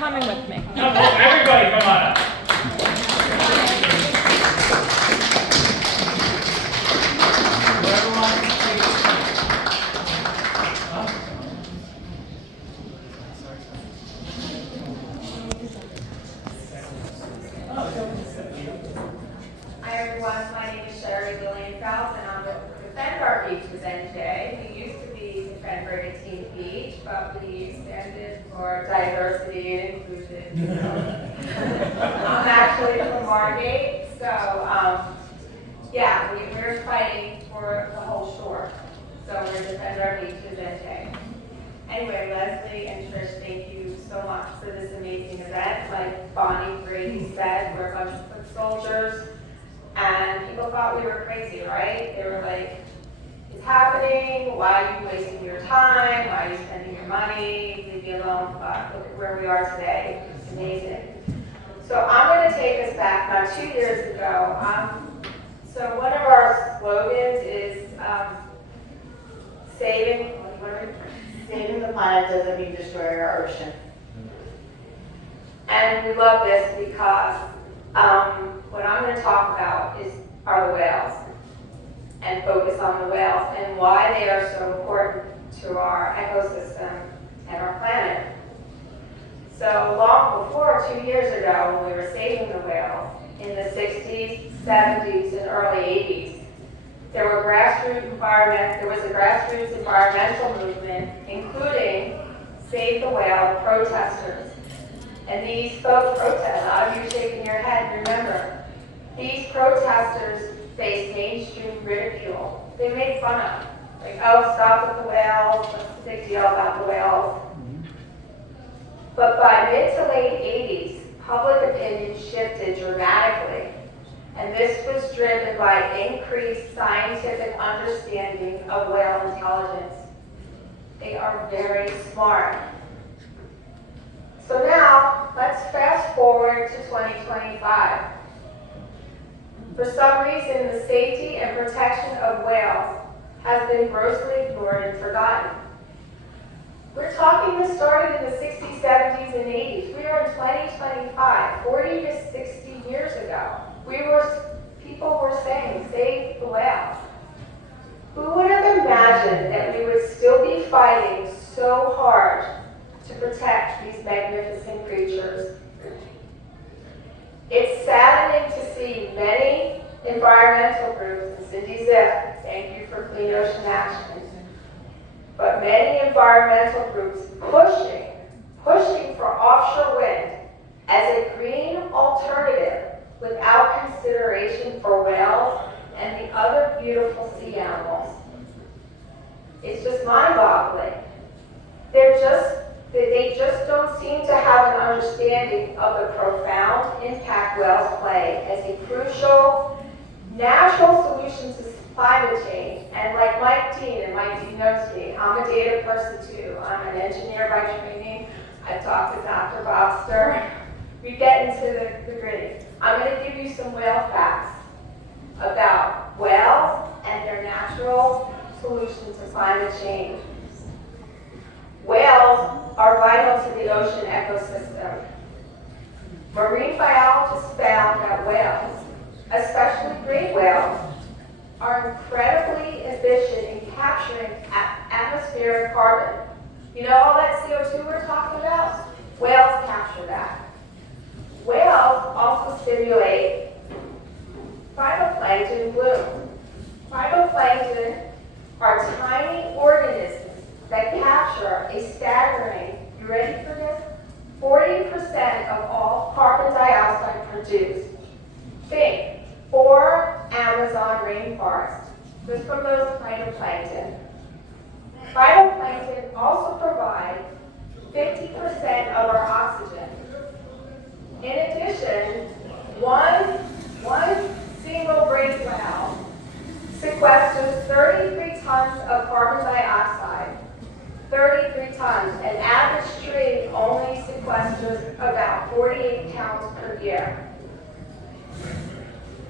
coming with me. No, everybody come on up. Hi everyone, my name is Sherri, Lilienfeld, and I'm with Defend Our Beaches NJ. We used to be Defend Brigantine Beach, but we expanded for diversity and inclusion. I'm actually from Margate, so yeah, we're fighting for the whole shore. So we're Defend Our Beaches NJ. Anyway, Leslie and Trish, thank you so much for this amazing event. Like Bonnie Brady said, we're a bunch of foot soldiers. And people thought we were crazy, right? They were like, it's happening, why are you wasting your time, why are you spending your money, leave me alone. But look at where we are today, it's amazing. So I'm going to take us back about 2 years ago. So one of our slogans is saving Saving the planet doesn't mean destroying our ocean. And we love this because what I'm going to talk about are the whales, and focus on the whales and why they are so important to our ecosystem and our planet. So long before, 2 years ago, when we were saving the whales, in the 60s, 70s, and early 80s, there was a grassroots environmental movement, including Save the Whale protesters. And these folk protests, a lot of you shaking your head, remember, these protesters faced mainstream ridicule. They made fun of, like, oh, stop with the whales, what's the big deal about the whales? But by mid to late 80s, public opinion shifted dramatically. And this was driven by increased scientific understanding of whale intelligence. They are very smart. So now, let's fast forward to 2025. For some reason, the safety and protection of whales has been grossly ignored and forgotten. We're talking this started in the 60s, 70s, and 80s. We are in 2025, 40 to 60 years ago. People were saying, save the whales. Who would have imagined that we would still be fighting so hard to protect these magnificent creatures? It's saddening to see many environmental groups, and Cindy Ziff, thank you for Clean Ocean Action, but many environmental groups pushing for offshore wind as a green alternative without consideration for whales and the other beautiful sea animals. It's just mind-boggling. They just don't seem to have an understanding of the profound impact whales play as a crucial natural solution to climate change. And like Mike Dean knows me, I'm a data person too. I'm an engineer by training. I've talked to Dr. Bobster. We get into the gritty. I'm going to give you some whale facts about whales and their natural solution to climate change. Whales are vital to the ocean ecosystem. Marine biologists found that whales, especially great whales, are incredibly efficient in capturing atmospheric carbon. You know all that CO2 we're talking about? Whales capture that. Whales also stimulate phytoplankton bloom. Phytoplankton are tiny organisms that capture a staggering, you ready for this? 40% of all carbon dioxide produced. Think, 4 Amazon rainforests, just from those phytoplankton. Phytoplankton also provide 50% of our oxygen. In addition, one single great whale sequesters 33 tons of carbon dioxide. 33 tons. An average tree only sequesters about 48 pounds per year.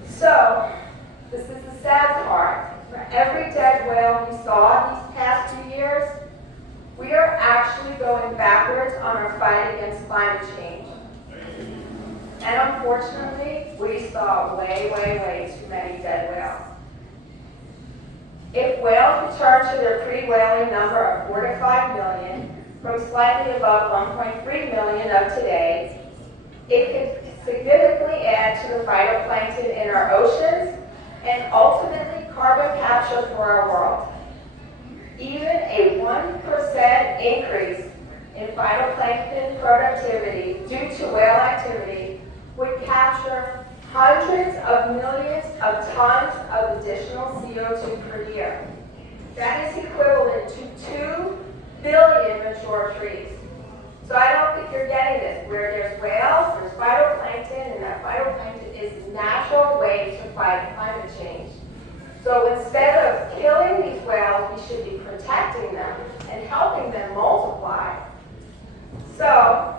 So, this is the sad part. For every dead whale we saw these past few years, We are actually going backwards on our fight against climate change. And unfortunately, we saw way too many dead whales. If whales return to their pre-whaling number of 4 to 5 million, from slightly above 1.3 million of today, it could significantly add to the phytoplankton in our oceans and ultimately carbon capture for our world. Even a 1% increase in phytoplankton productivity due to whale activity would capture hundreds of millions of tons of additional CO2 per year. That is equivalent to 2 billion mature trees. So I don't think you're getting this. Where there's whales, there's phytoplankton, and that phytoplankton is a natural way to fight climate change. So instead of killing these whales, we should be protecting them and helping them multiply. So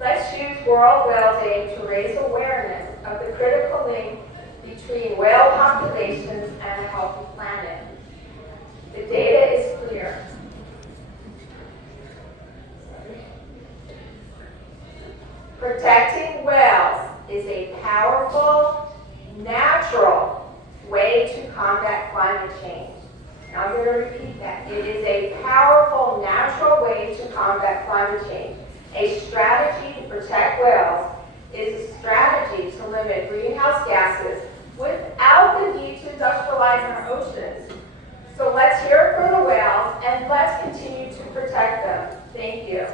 let's use World Whale Day to raise awareness of the critical link between whale populations and a healthy planet. The data is clear. Protecting whales is a powerful, natural way to combat climate change. Now I'm going to repeat that. It is a powerful, natural way to combat climate change. A strategy to protect whales is a strategy to limit greenhouse gases without the need to industrialize our oceans. So let's hear it for the whales and let's continue to protect them. Thank you.